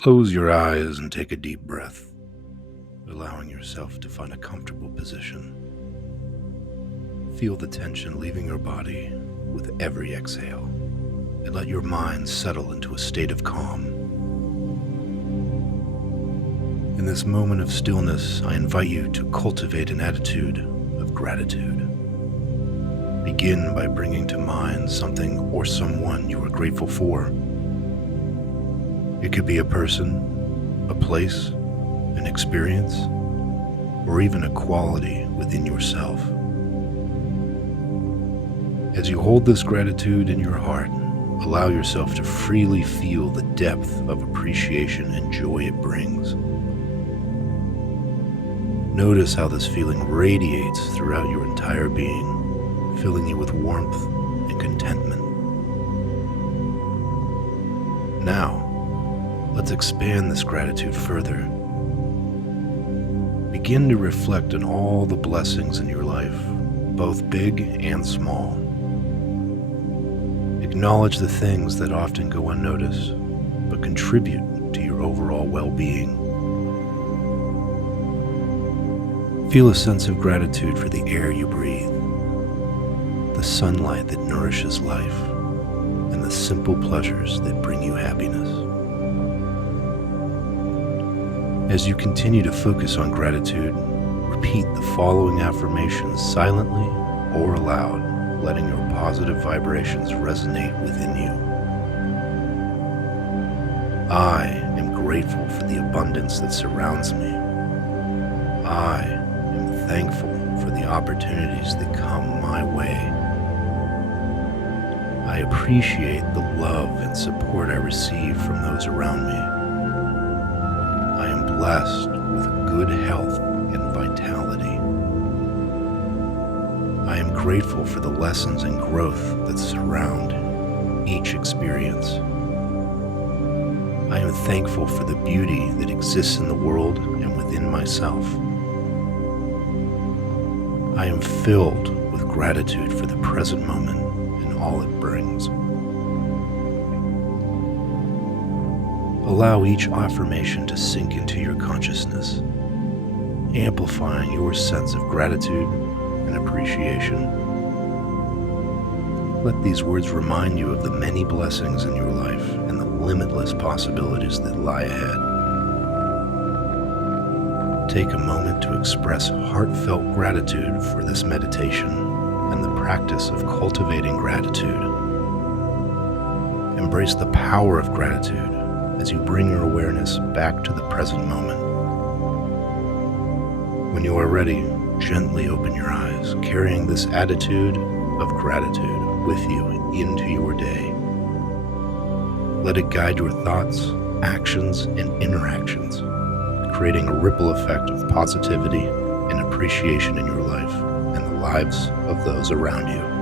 Close your eyes and take a deep breath, allowing yourself to find a comfortable position. Feel the tension leaving your body with every exhale, and let your mind settle into a state of calm. In this moment of stillness, I invite you to cultivate an attitude of gratitude. Begin by bringing to mind something or someone you are grateful for. It could be a person, a place, an experience, or even a quality within yourself. As you hold this gratitude in your heart, allow yourself to freely feel the depth of appreciation and joy it brings. Notice how this feeling radiates throughout your entire being, filling you with warmth and contentment. Now, let's expand this gratitude further. Begin to reflect on all the blessings in your life, both big and small. Acknowledge the things that often go unnoticed, but contribute to your overall well-being. Feel a sense of gratitude for the air you breathe, the sunlight that nourishes life, and the simple pleasures that bring you happiness. As you continue to focus on gratitude, repeat the following affirmations silently or aloud, letting your positive vibrations resonate within you. I am grateful for the abundance that surrounds me. I am thankful for the opportunities that come my way. I appreciate the love and support I receive from those around me. I am blessed with good health and vitality. I am grateful for the lessons and growth that surround each experience. I am thankful for the beauty that exists in the world and within myself. I am filled with gratitude for the present moment and all it brings. Allow each affirmation to sink into your consciousness, amplifying your sense of gratitude and appreciation. Let these words remind you of the many blessings in your life and the limitless possibilities that lie ahead. Take a moment to express heartfelt gratitude for this meditation and the practice of cultivating gratitude. Embrace the power of gratitude as you bring your awareness back to the present moment. When you are ready, gently open your eyes, carrying this attitude of gratitude with you into your day. Let it guide your thoughts, actions, and interactions, creating a ripple effect of positivity and appreciation in your life and the lives of those around you.